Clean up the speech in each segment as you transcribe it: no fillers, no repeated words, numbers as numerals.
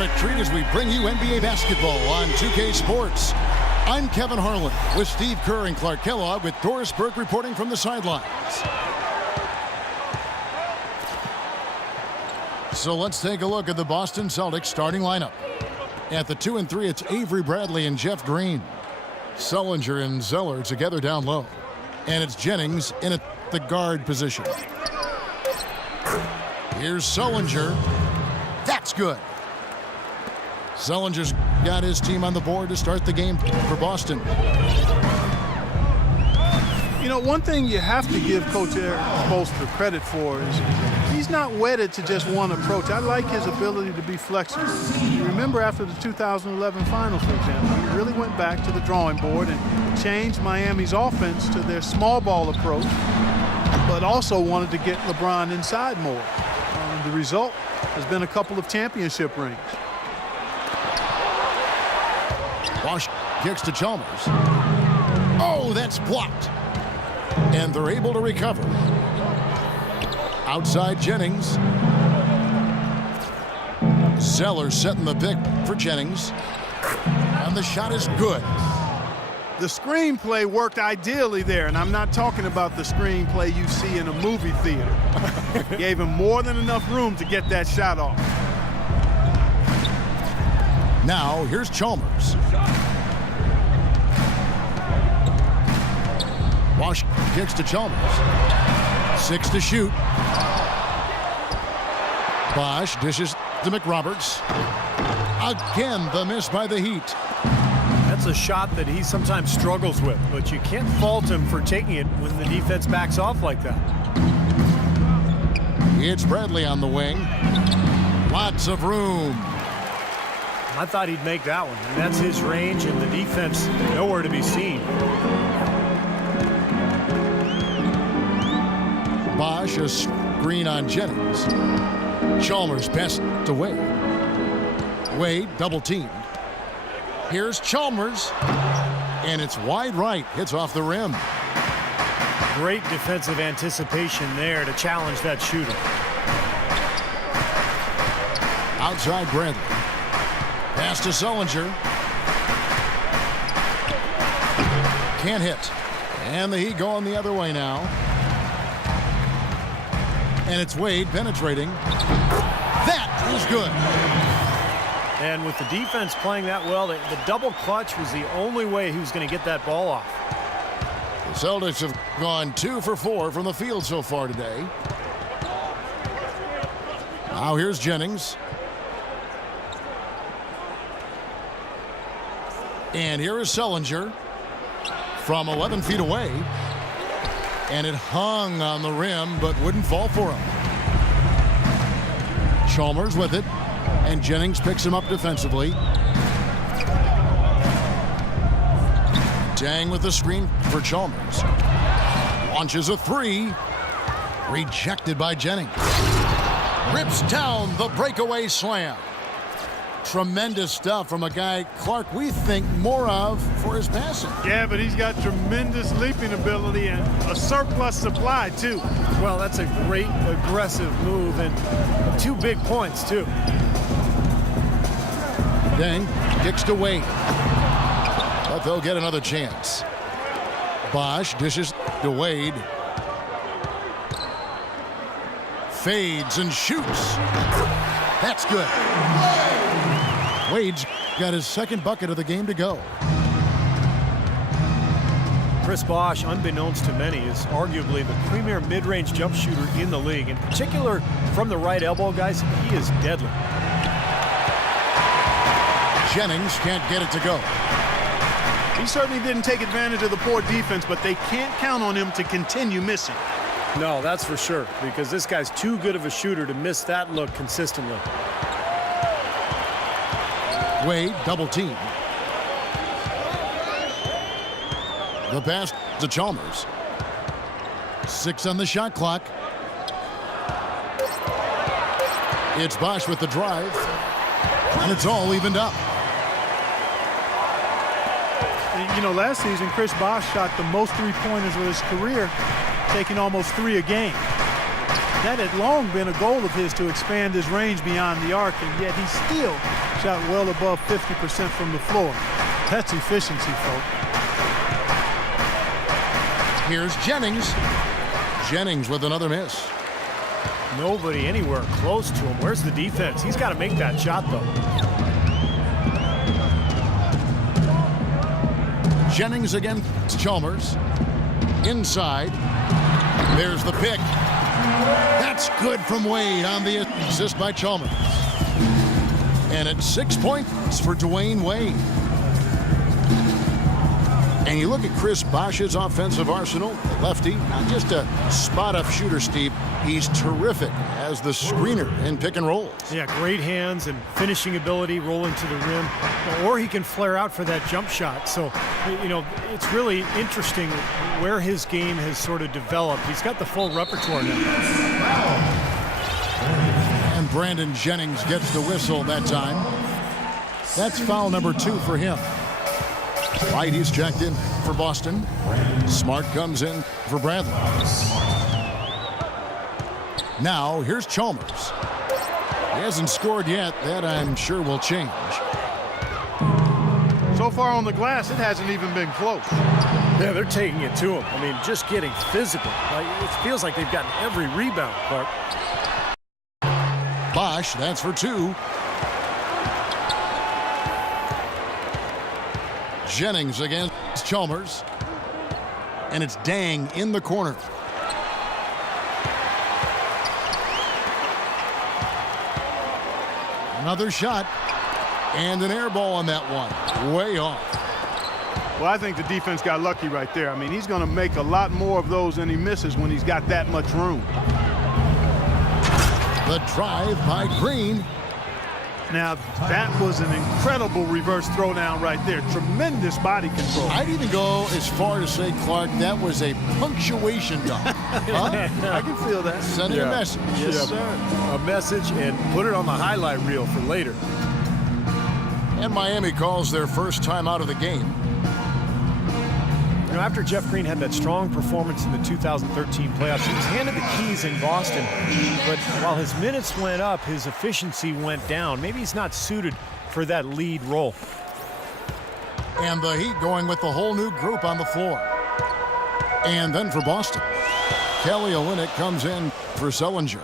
favorite treat as we bring you NBA basketball on 2K Sports. I'm Kevin Harlan with Steve Kerr and Clark Kellogg with Doris Burke reporting from the sidelines. So let's take a look at the Boston Celtics starting lineup. At the 2 and 3, it's Avery Bradley and Jeff Green. Sullinger and Zeller together down low. And it's Jennings in at the guard position. Here's Sullinger. That's good. Sullinger's got his team on the board to start the game for Boston. You know, one thing you have to give Coach Eric Spoelstra credit for is he's not wedded to just one approach. I like his ability to be flexible. You remember after the 2011 finals, for example, he really went back to the drawing board and changed Miami's offense to their small ball approach, but also wanted to get LeBron inside more. The result has been a couple of championship rings. Bosch kicks to Chalmers. Oh, that's blocked. And they're able to recover. Outside Jennings. Zeller setting the pick for Jennings. And the shot is good. The screenplay worked ideally there, and I'm not talking about the screenplay you see in a movie theater. Gave him more than enough room to get that shot off. Now, here's Chalmers. Bosch kicks to Chalmers. 6 to shoot. Bosch dishes to McRoberts. Again, the miss by the Heat. That's a shot that he sometimes struggles with, but you can't fault him for taking it when the defense backs off like that. It's Bradley on the wing. Lots of room. I thought he'd make that one. And that's his range, and the defense nowhere to be seen. Bosch, a screen on Jennings. Chalmers passed to Wade. Wade double teamed. Here's Chalmers, and it's wide right. Hits off the rim. Great defensive anticipation there to challenge that shooter. Outside Bradley. Pass to Sullinger. Can't hit. And the Heat going the other way now. And it's Wade penetrating. That is good. And with the defense playing that well, the double clutch was the only way he was going to get that ball off. The Celtics have gone 2 for 4 from the field so far today. Now here's Jennings. And here is Sullinger from 11 feet away. And it hung on the rim, but wouldn't fall for him. Chalmers with it. And Jennings picks him up defensively. Dang with the screen for Chalmers. Launches a 3. Rejected by Jennings. Rips down the breakaway slam. Tremendous stuff from a guy, Clark, we think more of for his passing. Yeah, but he's got tremendous leaping ability and a surplus supply, too. Well, that's a great aggressive move and 2 big points, too. Dang kicks to Wade. But they'll get another chance. Bosch dishes to Wade. Fades and shoots. That's good. Wade's got his second bucket of the game to go. Chris Bosh, unbeknownst to many, is arguably the premier mid-range jump shooter in the league. In particular, from the right elbow, guys, he is deadly. Jennings can't get it to go. He certainly didn't take advantage of the poor defense, but they can't count on him to continue missing. No, that's for sure, because this guy's too good of a shooter to miss that look consistently. Wade double team. The pass to Chalmers. 6 on the shot clock. It's Bosch with the drive. And it's all evened up. You know, last season, Chris Bosh shot the most three-pointers of his career, taking almost 3 a game. That had long been a goal of his to expand his range beyond the arc, and yet he still shot well above 50% from the floor. That's efficiency, folks. Here's Jennings. Jennings with another miss. Nobody anywhere close to him. Where's the defense? He's got to make that shot, though. Jennings against Chalmers. Inside. There's the pick. That's good from Wade on the assist by Chalmers. And it's 6 points for Dwayne Wade. And you look at Chris Bosch's offensive arsenal, lefty, not just a spot-up shooter, Steve. He's terrific as the screener in pick and rolls. Yeah, great hands and finishing ability, rolling to the rim. Or he can flare out for that jump shot. So, you know, it's really interesting where his game has sort of developed. He's got the full repertoire now. And Brandon Jennings gets the whistle that time. That's foul number 2 for him. White, he's checked in for Boston. Smart comes in for Bradley. Now, here's Chalmers. He hasn't scored yet. That, I'm sure, will change. So far on the glass, it hasn't even been close. Yeah, they're taking it to him. I mean, just getting physical. It feels like they've gotten every rebound, Clark. Bosch, that's for 2. Jennings against Chalmers. And it's Dang in the corner. Another shot. And an air ball on that one. Way off. Well, I think the defense got lucky right there. I mean, he's going to make a lot more of those than he misses when he's got that much room. The drive by Green. Now, that was an incredible reverse throwdown right there. Tremendous body control. I'd even go as far to say, Clark, that was a punctuation dunk. Huh? I can feel that. Sending a message. Yes, sir. A message and put it on the highlight reel for later. And Miami calls their first time out of the game. You know, after Jeff Green had that strong performance in the 2013 playoffs, he was handed the keys in Boston. But while his minutes went up, his efficiency went down. Maybe he's not suited for that lead role. And the Heat going with the whole new group on the floor. And then for Boston, Kelly Olynyk comes in for Sellinger.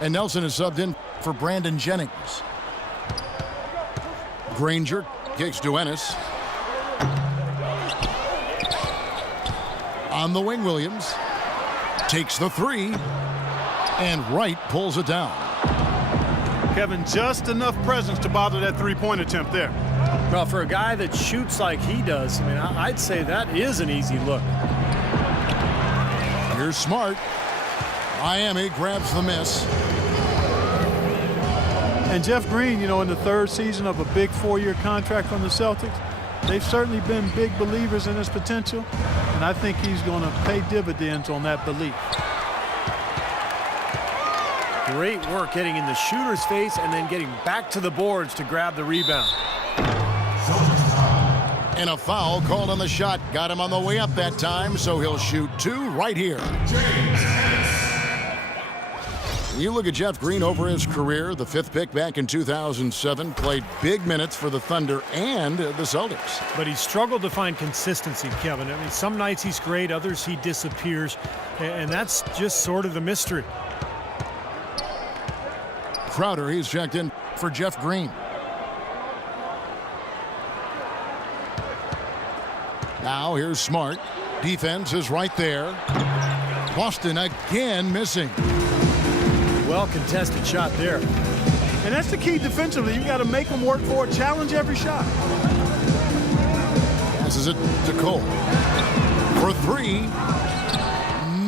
And Nelson is subbed in for Brandon Jennings. Granger kicks to Ennis. On the wing, Williams takes the 3, and Wright pulls it down. Kevin, just enough presence to bother that three-point attempt there. Well, for a guy that shoots like he does, I mean, I'd say that is an easy look. Here's Smart. Miami grabs the miss. And Jeff Green, you know, in the 3rd season of a big 4-year contract from the Celtics, they've certainly been big believers in his potential, and I think he's going to pay dividends on that belief. Great work getting in the shooter's face and then getting back to the boards to grab the rebound. And a foul called on the shot. Got him on the way up that time, so he'll shoot 2 right here. You look at Jeff Green over his career, the 5th pick back in 2007, played big minutes for the Thunder and the Celtics. But he struggled to find consistency, Kevin. I mean, some nights he's great, others he disappears, and that's just sort of the mystery. Crowder, he's checked in for Jeff Green. Now here's Smart. Defense is right there. Boston again missing. Well contested shot there. And that's the key defensively. You got to make them work for it, challenge every shot. Passes it to Cole. For 3.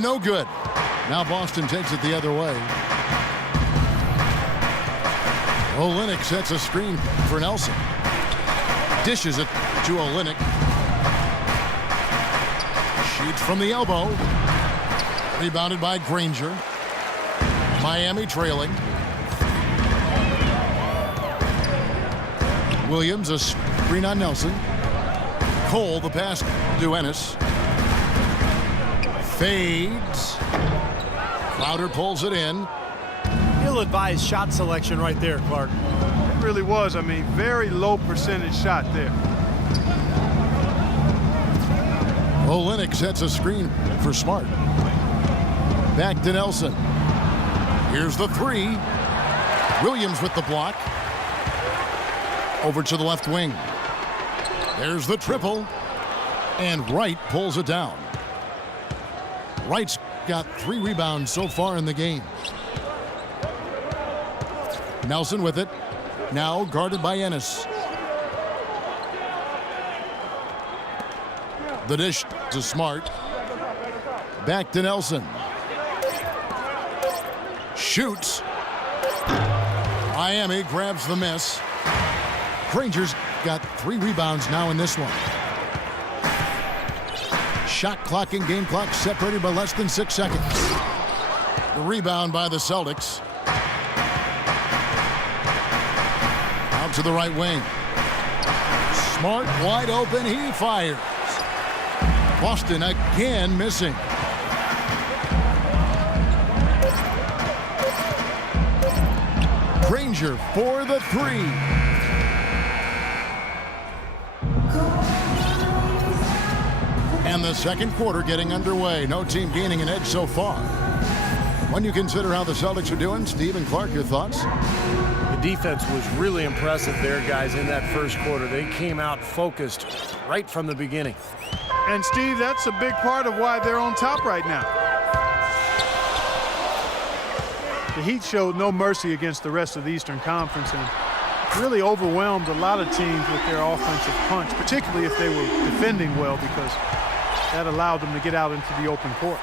No good. Now Boston takes it the other way. Olynyk sets a screen for Nelson. Dishes it to Olynyk. Shoots from the elbow. Rebounded by Granger. Miami trailing. Williams, a screen on Nelson. Cole, the pass to Ennis. Fades. Crowder pulls it in. Ill-advised shot selection right there, Clark. It really was. I mean, very low percentage shot there. Olenek sets a screen for Smart. Back to Nelson. Here's the three. Williams with the block. Over to the left wing. There's the triple. And Wright pulls it down. Wright's got 3 rebounds so far in the game. Nelson with it. Now guarded by Ennis. The dish to Smart. Back to Nelson. Shoots. Miami grabs the miss. Granger's got 3 rebounds now in this one. Shot clock and game clock separated by less than 6 seconds. The rebound by the Celtics. Out to the right wing. Smart wide open. He fires. Boston again missing. Granger for the 3. And the second quarter getting underway. No team gaining an edge so far. When you consider how the Celtics are doing, Steve and Clark, your thoughts? The defense was really impressive there, guys, in that first quarter. They came out focused right from the beginning. And, Steve, that's a big part of why they're on top right now. The Heat showed no mercy against the rest of the Eastern Conference and really overwhelmed a lot of teams with their offensive punch, particularly if they were defending well, because that allowed them to get out into the open court.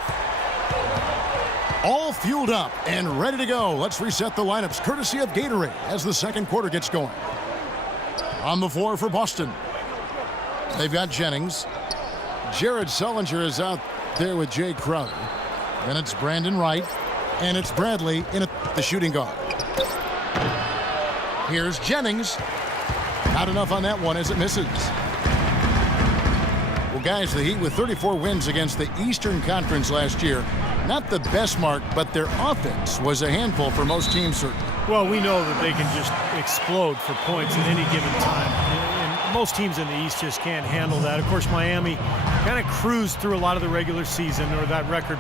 All fueled up and ready to go. Let's reset the lineups courtesy of Gatorade as the second quarter gets going. On the floor for Boston, they've got Jennings. Jared Sullinger is out there with Jay Crowder. Then it's Brandon Wright, and it's Bradley in at the shooting guard. Here's Jennings. Not enough on that one as it misses. Well, guys, the Heat with 34 wins against the Eastern Conference last year. Not the best mark, but their offense was a handful for most teams, certainly. Well, we know that they can just explode for points at any given time. And most teams in the East just can't handle that. Of course, Miami kind of cruised through a lot of the regular season, or that record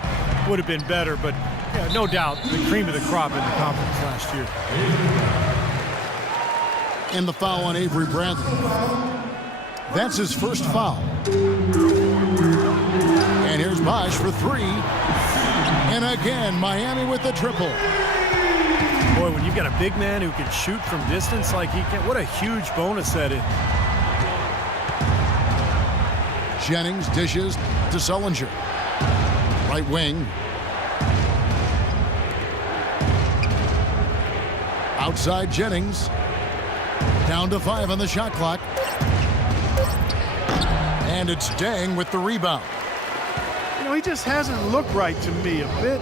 would have been better. But yeah, no doubt, the cream of the crop in the conference last year. And the foul on Avery Bradley. That's his first foul. And here's Bosch for 3. And again, Miami with the triple. Boy, when you've got a big man who can shoot from distance like he can, what a huge bonus that is. Jennings dishes to Sullinger. Right wing. Outside Jennings. Down to 5 on the shot clock. And it's Deng with the rebound. You know, he just hasn't looked right to me. A bit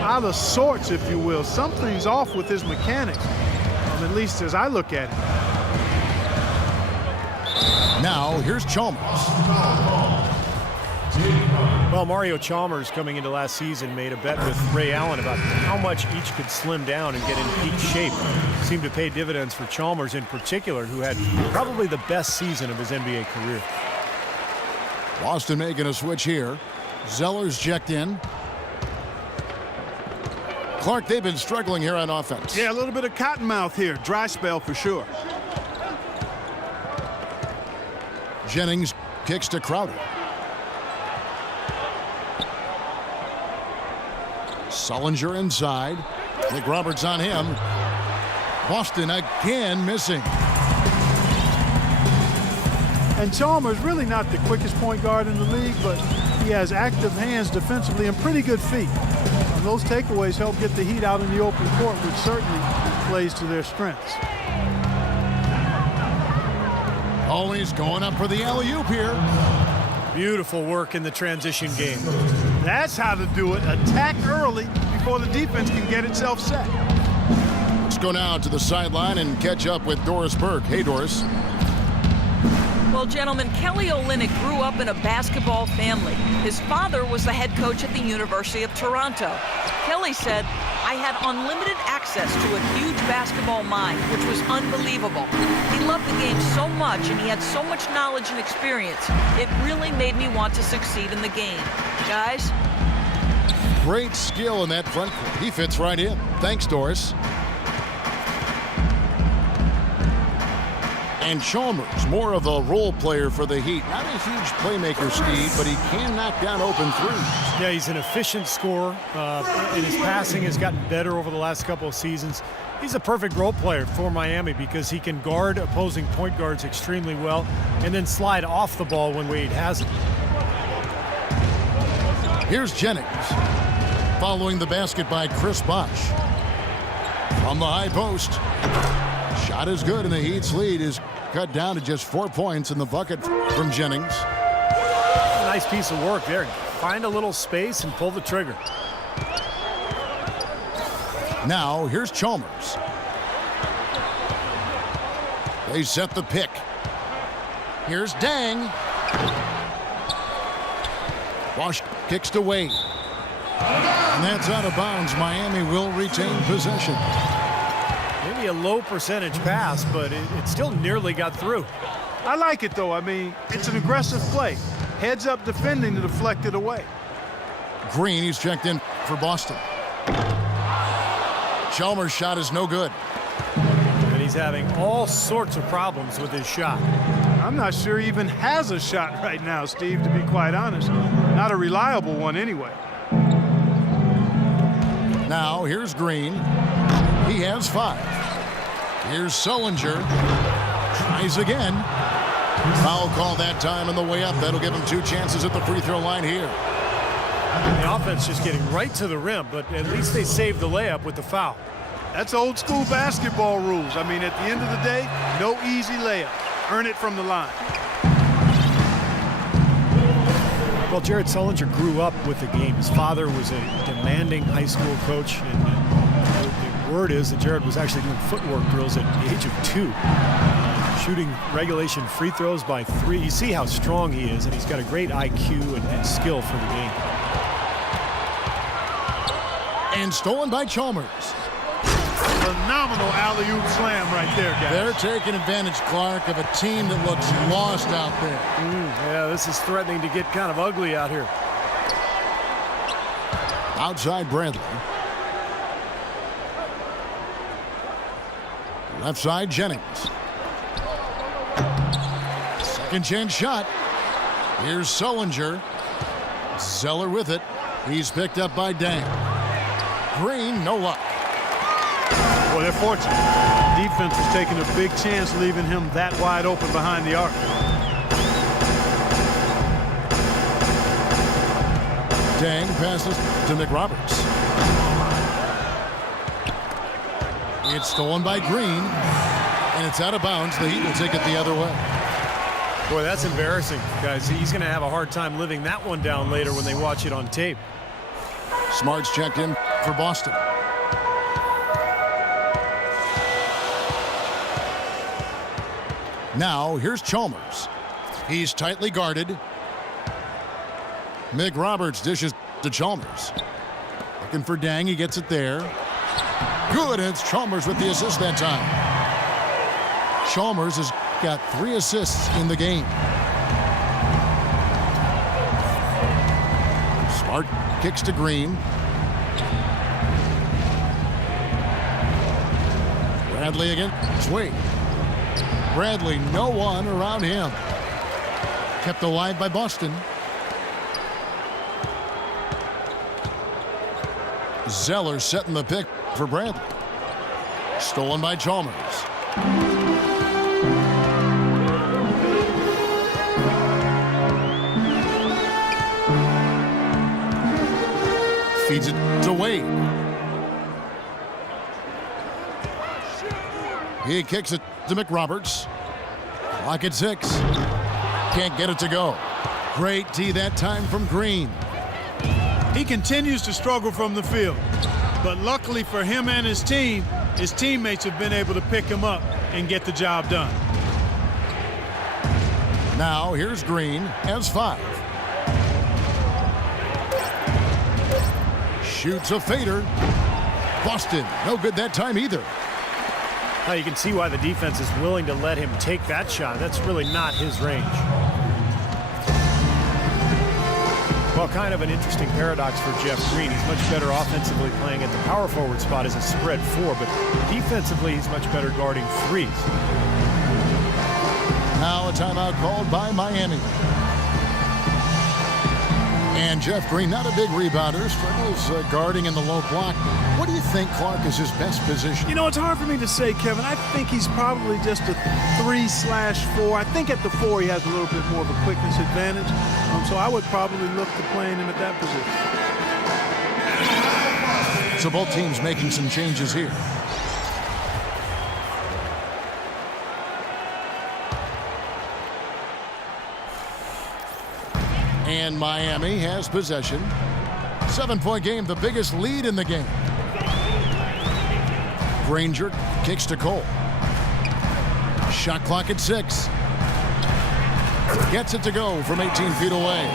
out of sorts, if you will. Something's off with his mechanics, at least as I look at it. Now, here's Chalmers. Well, Mario Chalmers, coming into last season, made a bet with Ray Allen about how much each could slim down and get in peak shape. Seemed to pay dividends for Chalmers in particular, who had probably the best season of his NBA career. Boston making a switch here. Zeller's checked in. Clark, they've been struggling here on offense. Yeah, a little bit of cottonmouth here. Dry spell for sure. Jennings kicks to Crowder. Sullinger inside. Nick Roberts on him. Boston again missing. And Chalmers really not the quickest point guard in the league, but he has active hands defensively and pretty good feet. And those takeaways help get the Heat out in the open court, which certainly plays to their strengths. Always going up for the alley-oop here. Beautiful work in the transition game. That's how to do it. Attack early before the defense can get itself set. Let's go now to the sideline and catch up with Doris Burke. Hey, Doris. Well, gentlemen, Kelly Olynyk grew up in a basketball family. His father was the head coach at the University of Toronto. Kelly said, "I had unlimited access to a huge basketball mind, which was unbelievable. He loved the game so much, and he had so much knowledge and experience. It really made me want to succeed in the game." Guys? Great skill in that front court. He fits right in. Thanks, Doris. And Chalmers, more of a role player for the Heat. Not a huge playmaker, Steve, but he can knock down open threes. Yeah, he's an efficient scorer, and his passing has gotten better over the last couple of seasons. He's a perfect role player for Miami because he can guard opposing point guards extremely well and then slide off the ball when Wade has it. Here's Jennings, following the basket by Chris Bosh. From the high post. Shot is good, and the Heat's lead is cut down to just 4 points in the bucket from Jennings. Nice piece of work there. Find a little space and pull the trigger. Now, here's Chalmers. They set the pick. Here's Dang. Bosh kicks to Wade. And that's out of bounds. Miami will retain possession. Maybe a low percentage pass, but it still nearly got through. I like it, though. I mean, it's an aggressive play. Heads up defending to deflect it away. Green, he's checked in for Boston. Chalmers' shot is no good. And he's having all sorts of problems with his shot. I'm not sure he even has a shot right now, Steve, to be quite honest. Not a reliable one anyway. Now, here's Green. He has 5. Here's Sullinger. Tries again. Foul call that time on the way up. That'll give him 2 chances at the free throw line here. The offense just getting right to the rim, but at least they saved the layup with the foul. That's old school basketball rules. I mean, at the end of the day, no easy layup. Earn it from the line. Well, Jared Sullinger grew up with the game. His father was a demanding high school coach, and the word is that Jared was actually doing footwork drills at the age of 2. Shooting regulation free throws by 3. You see how strong he is, and he's got a great IQ and skill for the game. And stolen by Chalmers. Phenomenal alley-oop slam right there, guys. They're taking advantage, Clark, of a team that looks lost out there. Yeah, this is threatening to get kind of ugly out here. Outside Bradley. Left side Jennings. Second chance shot. Here's Sullinger. Zeller with it. He's picked up by Dang. Green, no luck. Well, they're fortunate. Defense was taking a big chance leaving him that wide open behind the arc. Dang passes to McRoberts. It's stolen by Green, and it's out of bounds. The Heat will take it the other way. Boy, that's embarrassing, guys. He's going to have a hard time living that one down later when they watch it on tape. Smart's checked in for Boston. Now, here's Chalmers. He's tightly guarded. McRoberts dishes to Chalmers. Looking for Dang, he gets it there. Good, and it's Chalmers with the assist that time. Chalmers has got 3 assists in the game. Smart kicks to Green. Bradley against Wade. Bradley, no one around him. Kept alive by Boston. Zeller setting the pick for Bradley. Stolen by Chalmers. Feeds it to Wade. He kicks it to McRoberts. Clock at 6. Can't get it to go. Great D that time from Green. He continues to struggle from the field. But luckily for him and his team, his teammates have been able to pick him up and get the job done. Now here's Green as 5. Shoots a fader. Boston, no good that time either. Now you can see why the defense is willing to let him take that shot. That's really not his range. Well, kind of an interesting paradox for Jeff Green. He's much better offensively playing at the power forward spot as a spread 4, but defensively he's much better guarding 3s. Now a timeout called by Miami. And Jeff Green, not a big rebounder, struggles guarding in the low block. What do you think, Clark, is his best position? You know, it's hard for me to say, Kevin. I think he's probably just a 3/4. I think at the 4 he has a little bit more of a quickness advantage. So I would probably look to playing him at that position. So both teams making some changes here. And Miami has possession. 7-point game, the biggest lead in the game. Granger kicks to Cole. Shot clock at 6. Gets it to go from 18 feet away.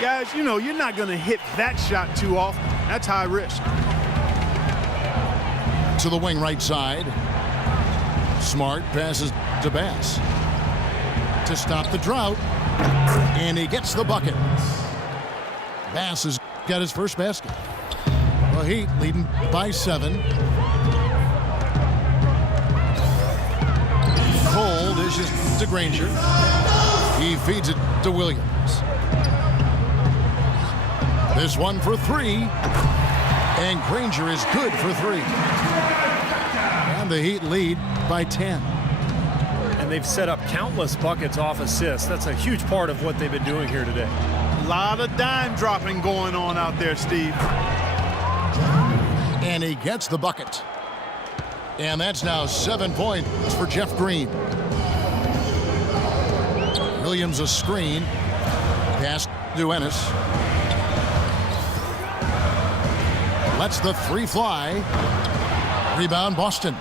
Guys, you know, you're not going to hit that shot too often. That's high risk. To the wing right side. Smart passes to Bass. To stop the drought. And he gets the bucket. Bass has got his first basket. The Heat leading by 7. Cole dishes to Granger. He feeds it to Williams. This one for 3. And Granger is good for 3. And the Heat lead by 10. And they've set up countless buckets off assists. That's a huge part of what they've been doing here today. A lot of dime dropping going on out there, Steve. And he gets the bucket. And that's now 7 points for Jeff Green. Williams a screen. Pass to Ennis. Lets the 3 fly. Rebound Boston.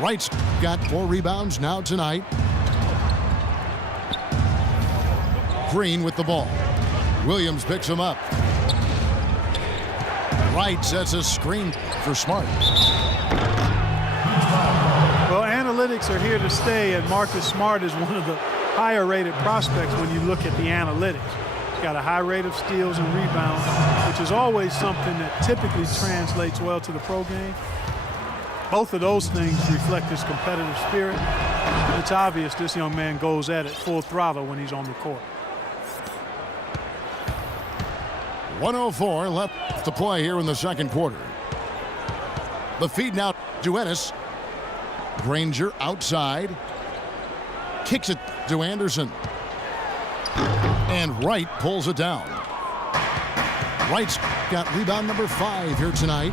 Wright's got 4 rebounds now tonight. Green with the ball. Williams picks him up. Wright sets a screen for Smart. Well, analytics are here to stay, and Marcus Smart is one of the higher rated prospects when you look at the analytics. He's got a high rate of steals and rebounds, which is always something that typically translates well to the pro game. Both of those things reflect his competitive spirit. It's obvious this young man goes at it full throttle when he's on the court. 1:04 left to play here in the second quarter. The feed now to Ennis. Granger outside. Kicks it to Anderson. And Wright pulls it down. Wright's got rebound number 5 here tonight.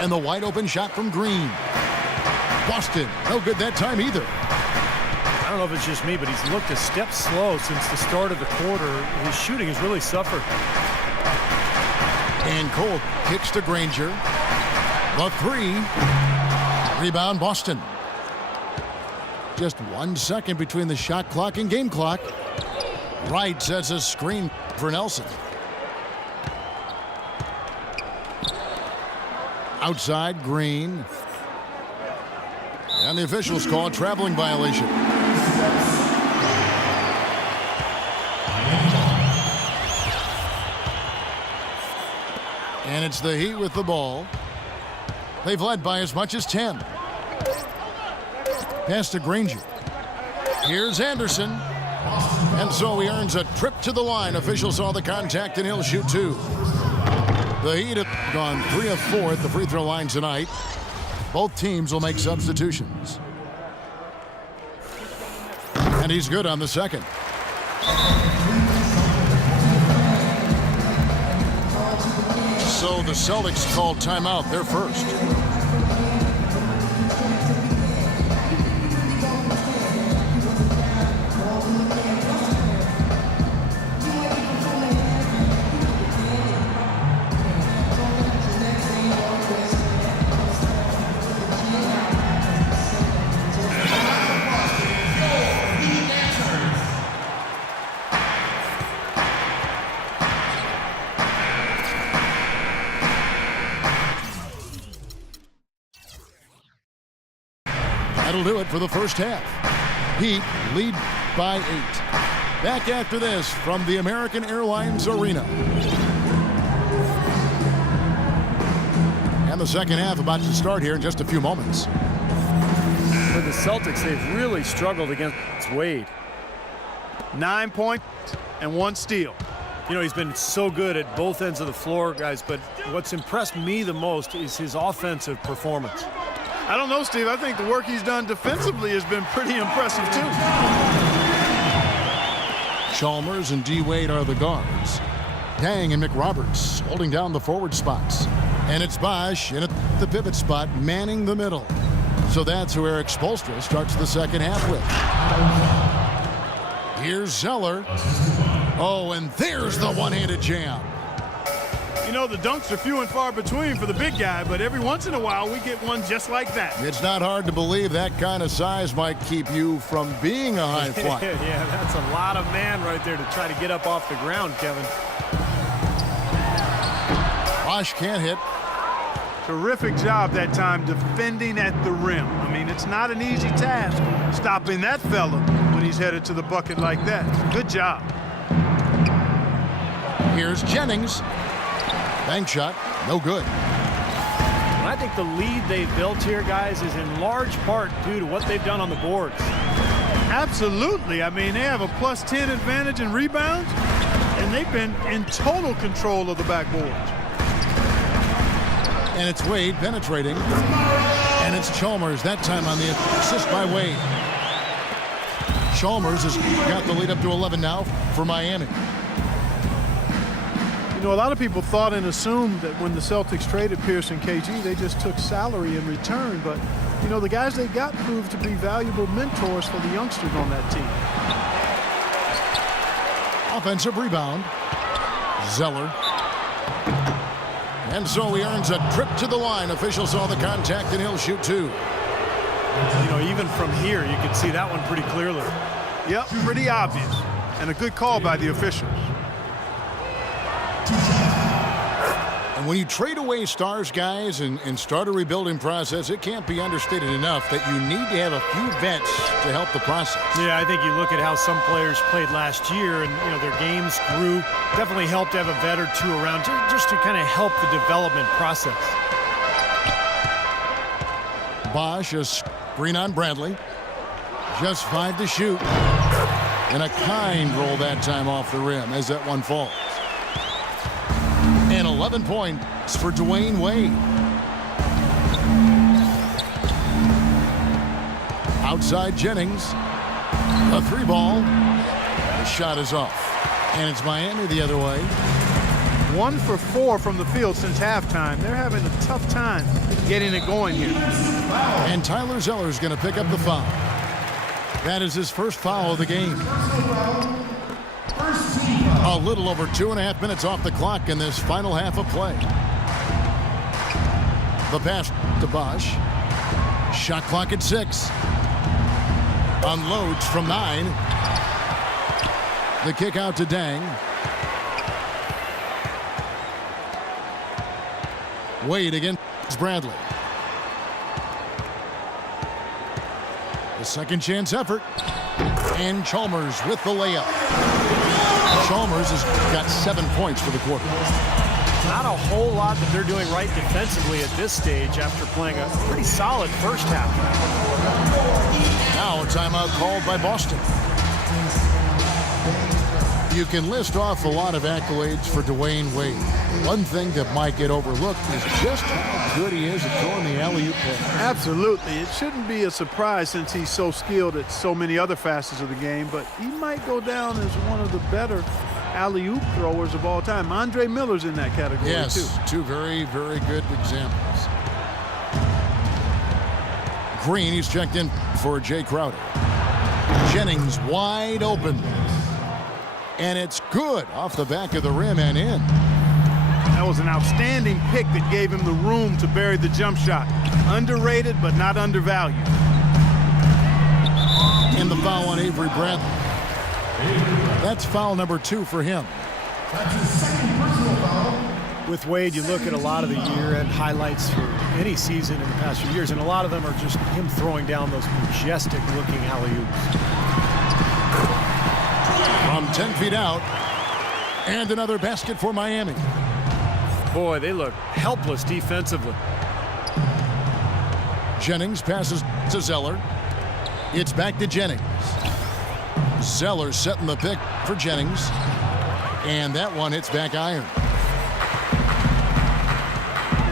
And the wide open shot from Green. Boston, no good that time either. I don't know if it's just me, but he's looked a step slow since the start of the quarter. His shooting has really suffered. And Cole kicks to Granger. The 3. Rebound Boston. Just 1 second between the shot clock and game clock. Wright sets a screen for Nelson. Outside, Green. And the officials call a traveling violation. And it's the Heat with the ball. They've led by as much as 10. Pass to Granger. Here's Anderson. And so he earns a trip to the line. Officials saw the contact and he'll shoot 2. The Heat have gone 3 of 4 at the free throw line tonight. Both teams will make substitutions. And he's good on the second. So the Celtics called timeout. They're first. That'll do it for the first half. Heat lead by 8. Back after this from the American Airlines Arena. And the second half about to start here in just a few moments. For the Celtics, they've really struggled against Wade. 9 points and 1 steal. You know, he's been so good at both ends of the floor, guys, but what's impressed me the most is his offensive performance. I don't know, Steve. I think the work he's done defensively has been pretty impressive, too. Chalmers and D. Wade are the guards. Dang and McRoberts holding down the forward spots. And it's Bosch in at the pivot spot, manning the middle. So that's who Eric Spoelstra starts the second half with. Here's Zeller. Oh, and there's the one-handed jam. You know, the dunks are few and far between for the big guy, but every once in a while we get one just like that. It's not hard to believe that kind of size might keep you from being a high flyer. Yeah, that's a lot of man right there to try to get up off the ground, Kevin. Bosch can't hit. Terrific job that time defending at the rim. I mean, it's not an easy task stopping that fella when he's headed to the bucket like that. Good job. Here's Jennings. Bank shot, no good. And I think the lead they've built here, guys, is in large part due to what they've done on the boards. Absolutely. I mean, they have a +10 advantage in rebounds, and they've been in total control of the backboard. And it's Wade penetrating. And it's Chalmers, that time on the assist by Wade. Chalmers has got the lead up to 11 now for Miami. You know, a lot of people thought and assumed that when the Celtics traded Pierce and KG, they just took salary in return. But, you know, the guys they got proved to be valuable mentors for the youngsters on that team. Offensive rebound. Zeller. And so he earns a trip to the line. Official saw the contact and he'll shoot 2. You know, even from here, you can see that one pretty clearly. Yep, pretty obvious. And a good call by the officials. And when you trade away stars, guys, and start a rebuilding process, it can't be understated enough that you need to have a few vets to help the process. Yeah, I think you look at how some players played last year and, you know, their games grew. Definitely helped to have a vet or two around just to kind of help the development process. Bosch, a screen on Bradley. Just 5 to shoot. And a kind roll that time off the rim as that one falls. And 11 points for Dwayne Wade. Outside Jennings. A 3-ball. The shot is off. And it's Miami the other way. 1 for 4 from the field since halftime. They're having a tough time getting it going here. And Tyler Zeller's going to pick up the foul. That is his first foul of the game. A little over 2.5 minutes off the clock in this final half of play. The pass to Bosch. Shot clock at 6. Unloads from 9. The kick out to Dang. Wade against Bradley. The second chance effort. And Chalmers with the layup. Chalmers has got 7 points for the quarter. Not a whole lot that they're doing right defensively at this stage after playing a pretty solid first half. Now a timeout called by Boston. You can list off a lot of accolades for Dwayne Wade. One thing that might get overlooked is just how good he is at throwing the alley-oop pass. Absolutely. It shouldn't be a surprise since he's so skilled at so many other facets of the game, but he might go down as one of the better alley-oop throwers of all time. Andre Miller's in that category, yes, too. 2 very, very good examples. Green, he's checked in for Jay Crowder. Jennings wide open. And it's good off the back of the rim and in. That was an outstanding pick that gave him the room to bury the jump shot. Underrated, but not undervalued. And the foul on Avery Bradley. That's foul number 2 for him. The With Wade, you look at a lot of the year-end highlights for any season in the past few years, and a lot of them are just him throwing down those majestic-looking alley-oops. From 10 feet out, and another basket for Miami. Boy, they look helpless defensively. Jennings passes to Zeller. It's back to Jennings. Zeller setting the pick for Jennings. And that one hits back iron.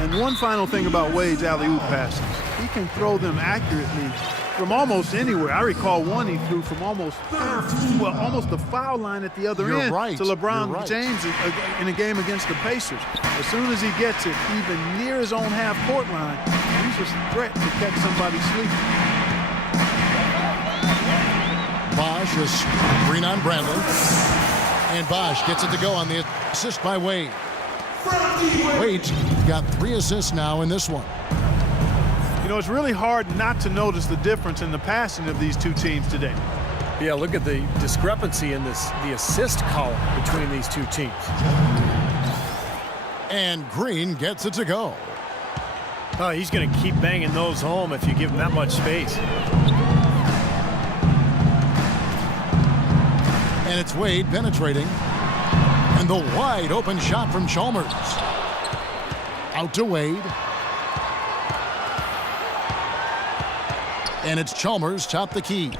And one final thing about Wade's alley-oop passes. He can throw them accurately from almost anywhere. I recall one he threw from almost the foul line at the other end to LeBron James in a game against the Pacers. As soon as he gets it even near his own half-court line, he's just a threat to catch somebody sleeping. Bosch is screen on Bradley. And Bosch gets it to go on the assist by Wade. Wade's got 3 assists now in this one. You know, it's really hard not to notice the difference in the passing of these two teams today. Yeah, look at the discrepancy in the assist column between these two teams. And Green gets it to go. Oh, he's going to keep banging those home if you give him that much space. And it's Wade penetrating. And the wide open shot from Chalmers. Out to Wade. And it's Chalmers top the key.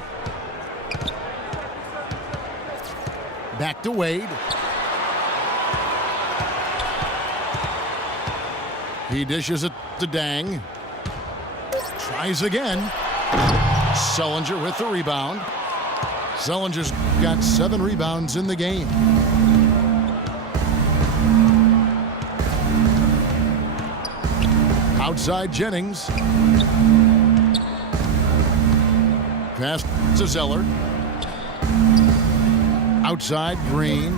Back to Wade. He dishes it to Dang. Tries again. Sullinger with the rebound. Sullinger's got 7 rebounds in the game. Outside Jennings. Pass to Zeller. Outside Green.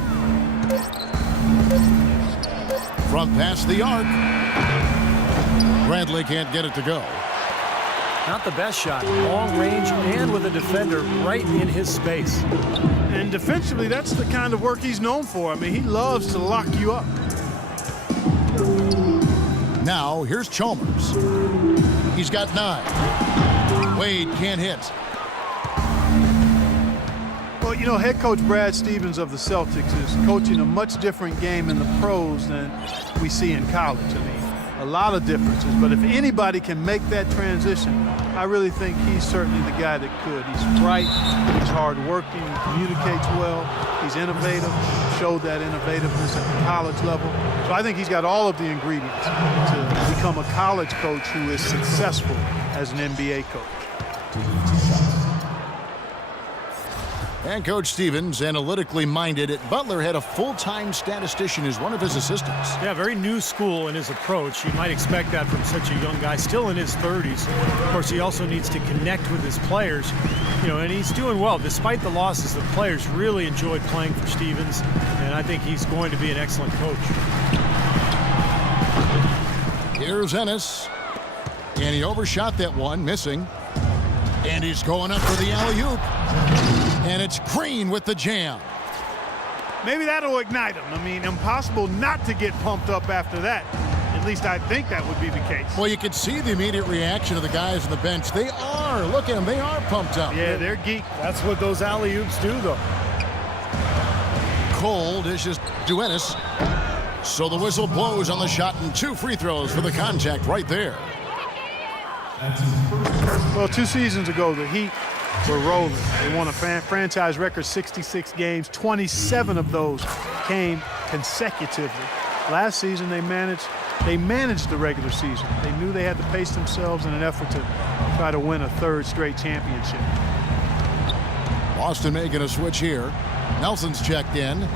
From past the arc. Bradley can't get it to go. Not the best shot. Long range and with a defender right in his space. And defensively, that's the kind of work he's known for. I mean, he loves to lock you up. Now, here's Chalmers. He's got 9. Wade can't hit. Well, you know, head coach Brad Stevens of the Celtics is coaching a much different game in the pros than we see in college. I mean, a lot of differences. But if anybody can make that transition, I really think he's certainly the guy that could. He's bright, he's hardworking, he communicates well, he's innovative, showed that innovativeness at the college level. So I think he's got all of the ingredients to become a college coach who is successful as an NBA coach. And Coach Stevens, analytically minded at Butler, had a full-time statistician as one of his assistants. Yeah, very new school in his approach. You might expect that from such a young guy, still in his 30s. Of course, he also needs to connect with his players, you know, and he's doing well. Despite the losses, the players really enjoyed playing for Stevens, and I think he's going to be an excellent coach. Here's Ennis, and he overshot that one, missing. And he's going up for the alley-oop. And it's Green with the jam. Maybe that'll ignite him. I mean, impossible not to get pumped up after that. At least I think that would be the case. Well, you can see the immediate reaction of the guys on the bench. They are. Look at them. They are pumped up. Yeah, they're geeked. That's what those alley-oops do, though. Cole dishes to Ennis. So the whistle blows on the shot, and 2 free throws for the contact right there. Well, 2 seasons ago, the Heat were rolling. They won a franchise record 66 games. 27 of those came consecutively. Last season, they managed the regular season. They knew they had to pace themselves in an effort to try to win a 3rd straight championship. Boston making a switch here. Nelson's checked in.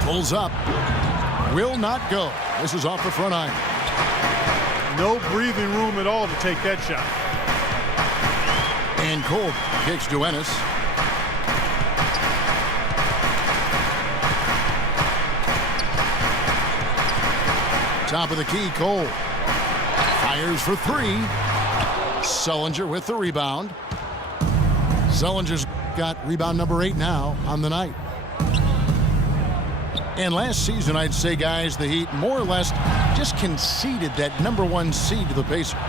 Pulls up. Will not go. This is off the front iron. No breathing room at all to take that shot. And Cole kicks to Ennis. Top of the key, Cole. Fires for 3. Sullinger with the rebound. Sullinger's got rebound number 8 now on the night. And last season, I'd say, guys, the Heat more or less just conceded that #1 seed to the Pacers.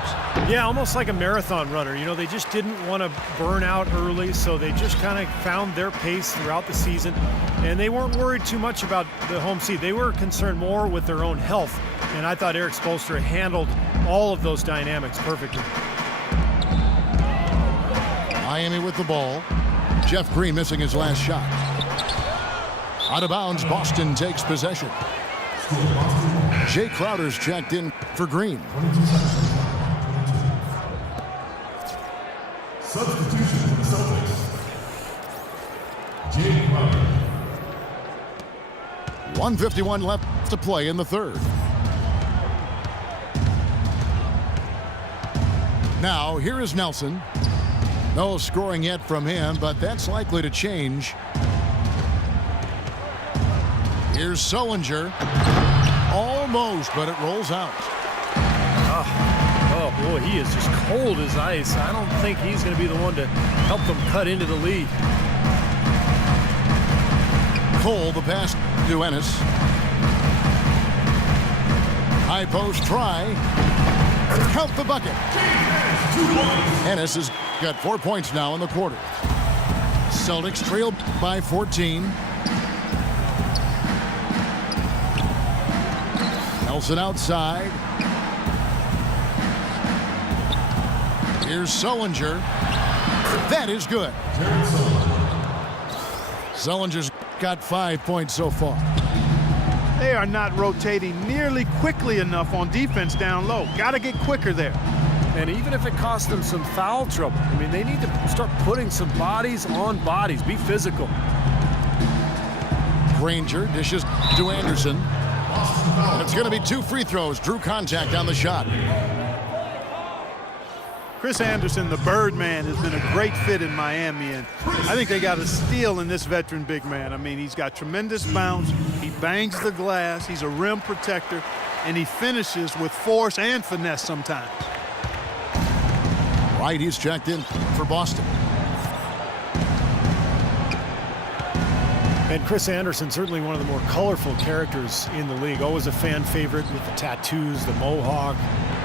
Yeah, almost like a marathon runner. You know, they just didn't want to burn out early, so they just kind of found their pace throughout the season. And they weren't worried too much about the home seed. They were concerned more with their own health. And I thought Eric Spoelstra handled all of those dynamics perfectly. Miami with the ball. Jeff Green missing his last shot. Out of bounds, Boston takes possession. Jay Crowder's checked in for Green. Substitution for the Celtics. Jay Crowder. 1:51 left to play in the third. Now, here is Nelson. No scoring yet from him, but that's likely to change. Here's Sullinger. Almost, but it rolls out. Oh, boy, he is just cold as ice. I don't think he's going to be the one to help them cut into the lead. Cole, the pass to Ennis. High post try. Count the bucket. Ennis has got 4 points now in the quarter. Celtics trailed by 14. Nelson outside. Here's Sullinger. That is good. Sullinger's got 5 points so far. They are not rotating nearly quickly enough on defense down low. Got to get quicker there. And even if it costs them some foul trouble, I mean, they need to start putting some bodies on bodies. Be physical. Granger dishes to Anderson. And it's going to be 2 free throws. Drew contact on the shot. Chris Anderson, the Birdman, has been a great fit in Miami, and I think they got a steal in this veteran big man. I mean, he's got tremendous bounce. He bangs the glass. He's a rim protector, and he finishes with force and finesse sometimes. Right, he's checked in for Boston. And Chris Anderson, certainly one of the more colorful characters in the league. Always a fan favorite with the tattoos, the mohawk,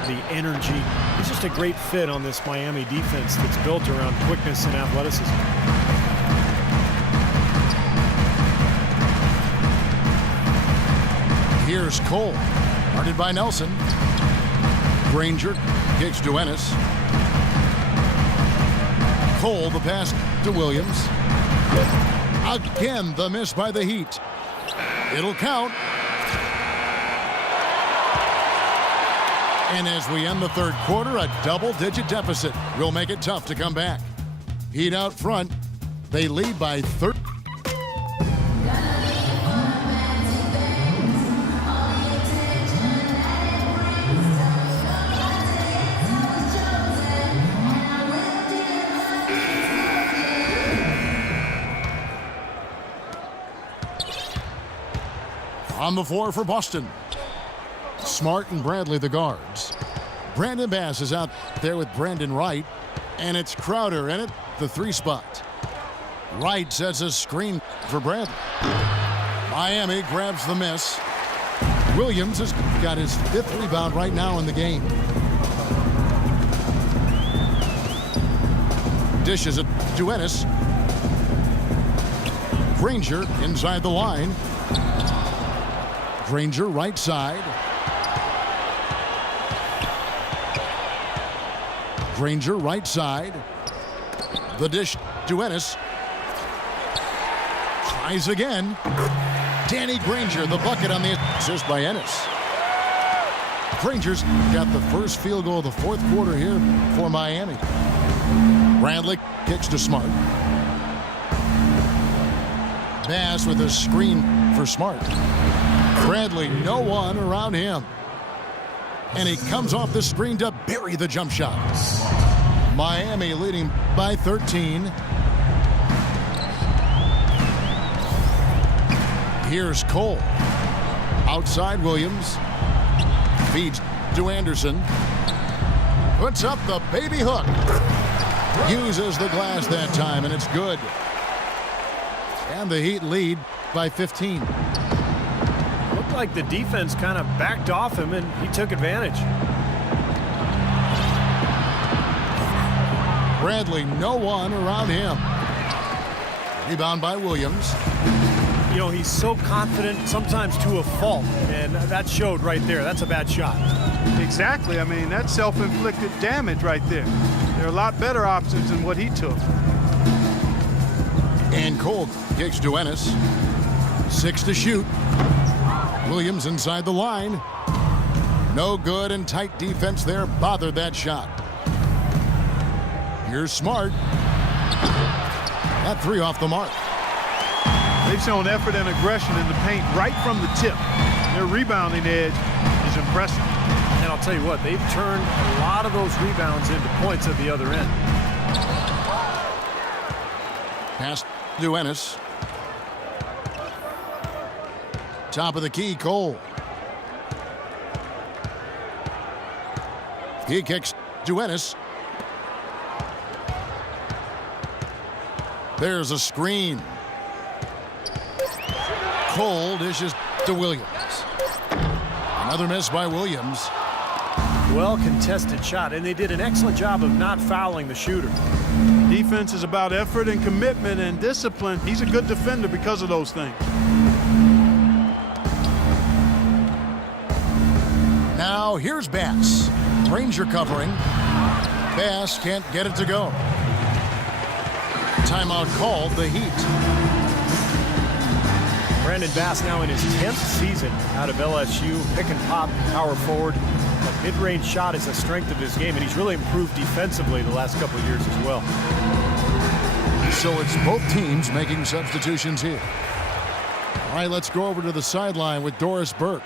the energy. He's just a great fit on this Miami defense that's built around quickness and athleticism. Here's Cole. Guarded by Nelson. Granger kicks to Ennis. Cole, the pass to Williams. Again, the miss by the Heat. It'll count. And as we end the third quarter, a double-digit deficit will make it tough to come back. Heat out front. They lead by 30. On the floor for Boston. Smart and Bradley the guards. Brandon Bass is out there with Brandon Wright. And it's Crowder in it, the 3 spot. Wright sets a screen for Bradley. Miami grabs the miss. Williams has got his 5th rebound right now in the game. Dishes it to Ennis. Granger inside the line. Granger right side. Granger right side. The dish to Ennis. Tries again. Danny Granger, the bucket on the assist by Ennis. Granger's got the first field goal of the 4th quarter here for Miami. Bradley kicks to Smart. Bass with a screen for Smart. Bradley, no one around him. And he comes off the screen to bury the jump shot. Miami leading by 13. Here's Cole. Outside Williams. Feeds to Anderson. Puts up the baby hook. Uses the glass that time, and it's good. And the Heat lead by 15. like the defense kind of backed off him, and he took advantage. Bradley, no one around him. Rebound by Williams. You know, he's so confident, sometimes to a fault, and that showed right there. That's a bad shot. Exactly. I mean, that's self-inflicted damage right there. There are a lot better options than what he took. And Cole kicks to Ennis. 6 to shoot. Williams inside the line. No good, and tight defense there bothered that shot. Here's Smart. That 3 off the mark. They've shown effort and aggression in the paint right from the tip. Their rebounding edge is impressive. And I'll tell you what, they've turned a lot of those rebounds into points at the other end. Pass to Ennis. Top of the key, Cole. He kicks to Ennis. There's a screen. Cole dishes to Williams. Another miss by Williams. Well contested shot, and they did an excellent job of not fouling the shooter. Defense is about effort and commitment and discipline. He's a good defender because of those things. Now here's Bass. Ranger covering. Bass can't get it to go. Timeout called, the Heat. Brandon Bass now in his 10th season out of LSU. Pick and pop, power forward. That mid-range shot is a strength of his game, and he's really improved defensively the last couple of years as well. So it's both teams making substitutions here. All right, let's go over to the sideline with Doris Burke.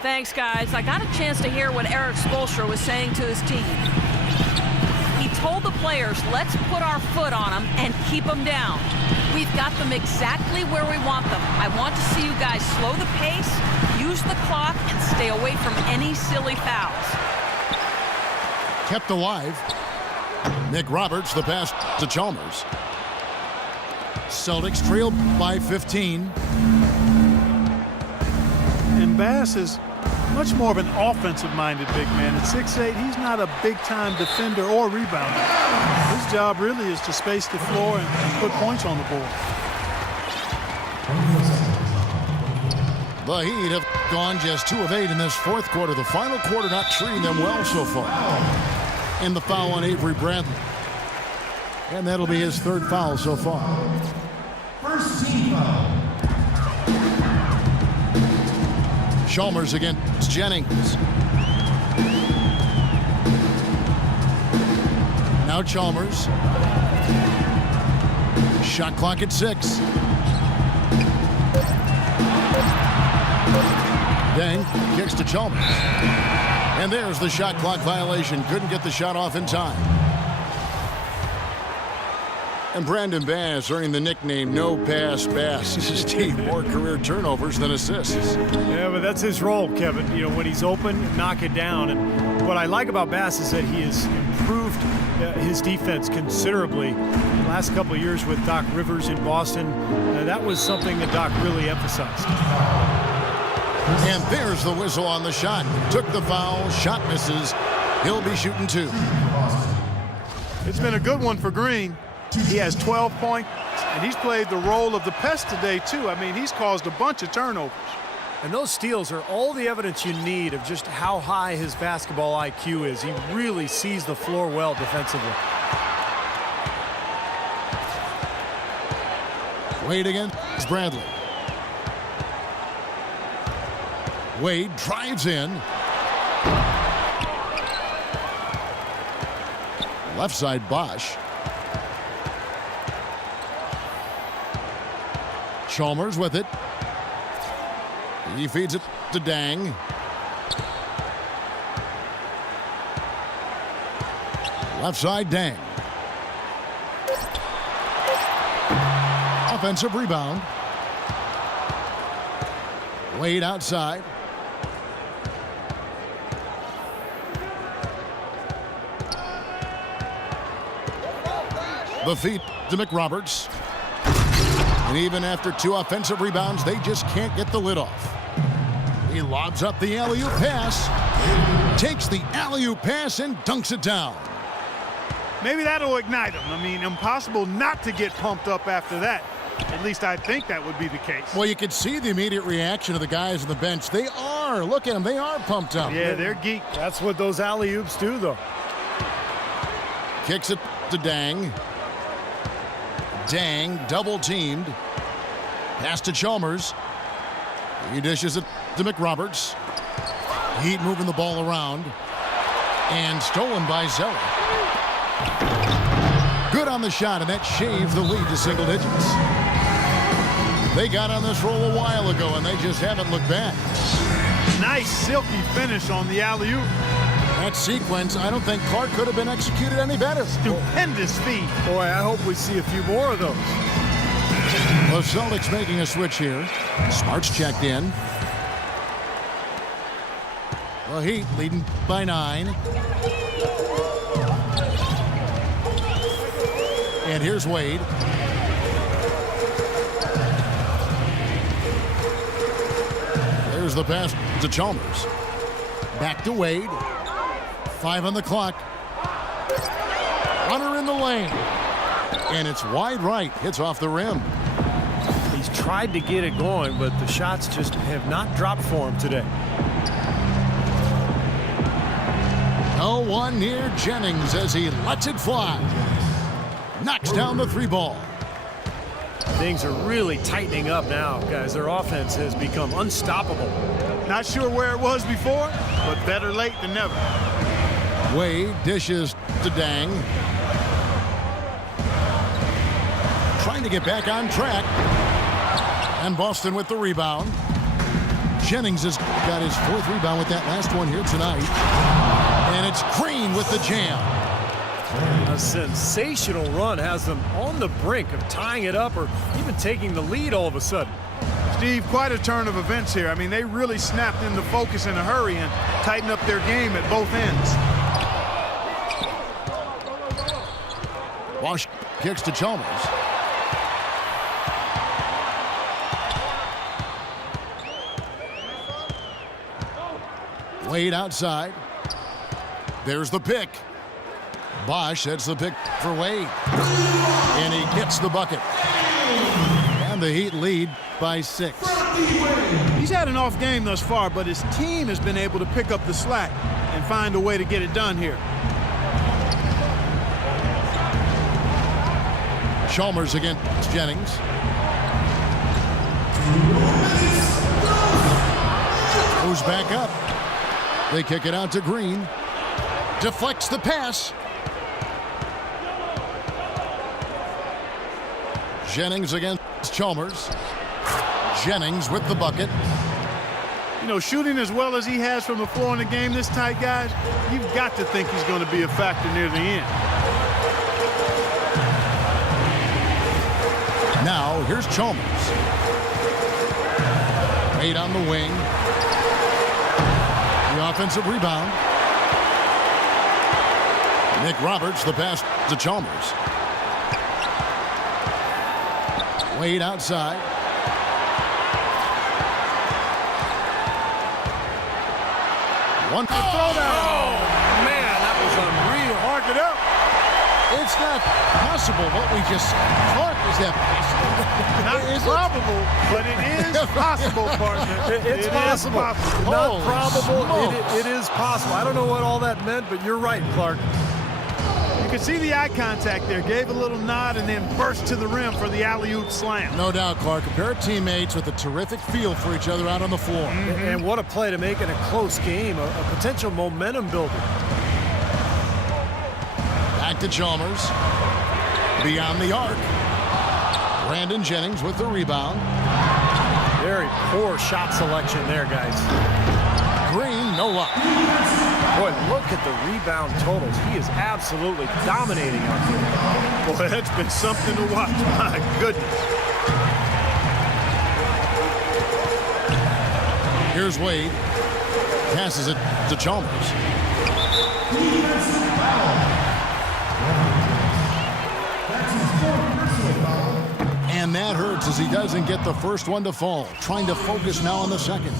Thanks, guys. I got a chance to hear what Eric Spoelstra was saying to his team. He told the players, let's put our foot on them and keep them down. We've got them exactly where we want them. I want to see you guys slow the pace, use the clock, and stay away from any silly fouls. Kept alive. Nick Roberts, the pass to Chalmers. Celtics trail by 15. And Bass is much more of an offensive-minded big man. At 6'8", he's not a big-time defender or rebounder. His job really is to space the floor and put points on the board. The Heat have gone just 2 of 8 in this fourth quarter. The final quarter not treating them well so far. And the foul on Avery Bradley. And that'll be his 3rd foul so far. First team foul. Chalmers against Jennings. Now Chalmers. Shot clock at 6. Deng kicks to Chalmers. And there's the shot clock violation. Couldn't get the shot off in time. And Brandon Bass earning the nickname No Pass Bass. Steve, more career turnovers than assists. Yeah, but that's his role, Kevin. You know, when he's open, knock it down. And what I like about Bass is that he has improved his defense considerably. The last couple of years with Doc Rivers in Boston, that was something that Doc really emphasized. And there's the whistle on the shot. Took the foul, shot misses. He'll be shooting 2. It's been a good one for Green. He has 12 points, and he's played the role of the pest today, too. I mean, he's caused a bunch of turnovers. And those steals are all the evidence you need of just how high his basketball IQ is. He really sees the floor well defensively. Wade against Bradley. Wade drives in. Left side Bosch. Chalmers with it. He feeds it to Deng. Left side Deng. Offensive rebound. Wade outside. The feet to McRoberts. And even after 2 offensive rebounds, they just can't get the lid off. He lobs up the alley-oop pass, takes the alley-oop pass and dunks it down. Maybe that'll ignite him. I mean, impossible not to get pumped up after that. At least I think that would be the case. Well, you can see the immediate reaction of the guys on the bench. They are. Look at them. They are pumped up. Yeah, they're geeked. That's what those alley-oops do, though. Kicks it to Dang. Dang, double teamed. Pass to Chalmers. He dishes it to McRoberts. Heat moving the ball around. And stolen by Zeller. Good on the shot, and that shaves the lead to single digits. They got on this roll a while ago, and they just haven't looked back. Nice silky finish on the alley-oop. That sequence, I don't think Clark could have been executed any better. Stupendous feed. Boy, I hope we see a few more of those. The Celtics making a switch here. Smart's checked in. The Heat leading by 9. And here's Wade. There's the pass to Chalmers. Back to Wade. 5 on the clock. Runner in the lane. And it's wide right. Hits off the rim. He's tried to get it going, but the shots just have not dropped for him today. No one near Jennings as he lets it fly. Knocks down the 3 ball. Things are really tightening up now, guys. Their offense has become unstoppable. Not sure where it was before, but better late than never. Wade dishes to Dang. Trying to get back on track. And Boston with the rebound. Jennings has got his 4th rebound with that last one here tonight. And it's Green with the jam. A sensational run has them on the brink of tying it up or even taking the lead all of a sudden. Steve, quite a turn of events here. I mean, they really snapped into focus in a hurry and tightened up their game at both ends. Walsh kicks to Chalmers. Wade outside. There's the pick. Bosch, that's the pick for Wade. And he gets the bucket. And the Heat lead by 6. He's had an off game thus far, but his team has been able to pick up the slack and find a way to get it done here. Chalmers against Jennings. Goes back up. They kick it out to Green. Deflects the pass. Jennings against Chalmers. Jennings with the bucket. You know, shooting as well as he has from the floor in the game this tight, guys, you've got to think he's going to be a factor near the end. Now, here's Chalmers. Wade on the wing. The offensive rebound. McRoberts, the pass to Chalmers. Wade outside. One throwdown. Oh, man, that was unreal. Mark it up. It's not possible what we just thought. Is that possible? Not probable, but it is possible, partner. It's possible. Not Holy probable. smokes. It is possible. I don't know what all that meant, but you're right, Clark. You can see the eye contact there. Gave a little nod and then burst to the rim for the alley-oop slam. No doubt, Clark. A pair of teammates with a terrific feel for each other out on the floor. And what a play to make it a close game, a potential momentum builder. Back to Chalmers. Beyond the arc. Brandon Jennings with the rebound. Very poor shot selection there, guys. Green, no luck. Boy, look at the rebound totals. He is absolutely dominating out there. Boy, that's been something to watch. My goodness. Here's Wade. Passes it to Chalmers. And that hurts as he doesn't get the first one to fall. Trying to focus now on the second.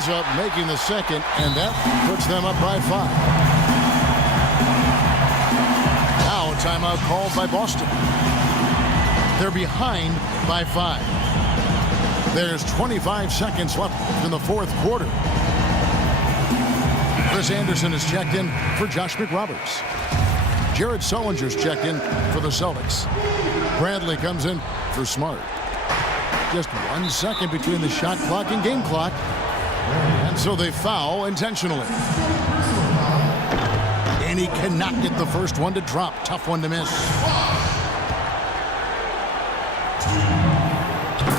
ends up making the second, and that puts them up by 5. Now a timeout called by Boston. They're behind by 5. There's 25 seconds left in the fourth quarter. Chris Anderson is checked in for Josh McRoberts. Jared Sullinger's checked in for the Celtics. Bradley comes in for Smart. Just 1 second between the shot clock and game clock. And so they foul intentionally. And he cannot get the first one to drop. Tough one to miss.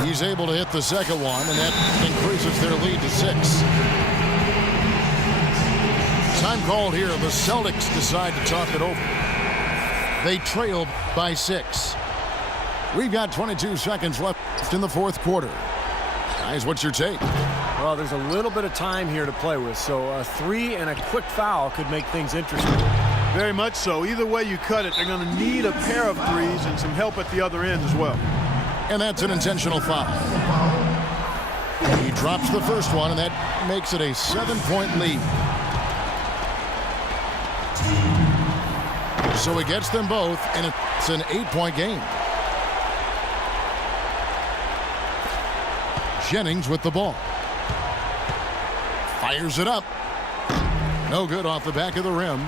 He's able to hit the second one, and that increases their lead to 6. Time called here. The Celtics decide to talk it over. They trailed by 6. We've got 22 seconds left in the fourth quarter. Guys, what's your take? Well, there's a little bit of time here to play with, so a 3 and a quick foul could make things interesting. Very much so. Either way you cut it, they're going to need a pair of threes and some help at the other end as well. And that's an intentional foul. He drops the first one, and that makes it a 7-point lead. So he gets them both, and it's an 8-point game. Jennings with the ball. Fires it up. No good off the back of the rim.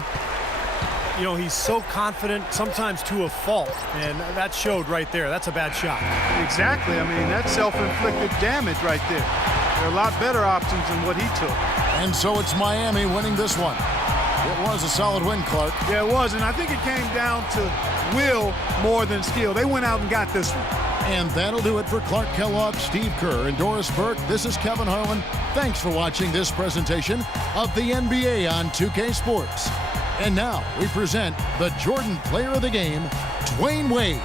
You know, he's so confident, sometimes to a fault, and that showed right there. That's a bad shot. Exactly. I mean, that's self-inflicted damage right there. There are a lot better options than what he took. And so it's Miami winning this one. It was a solid win, Clark. Yeah, it was, and I think it came down to will more than skill. They went out and got this one. And that'll do it for Clark Kellogg, Steve Kerr, and Doris Burke. This is Kevin Harlan. Thanks for watching this presentation of the NBA on 2K Sports. And now we present the Jordan Player of the Game, Dwayne Wade.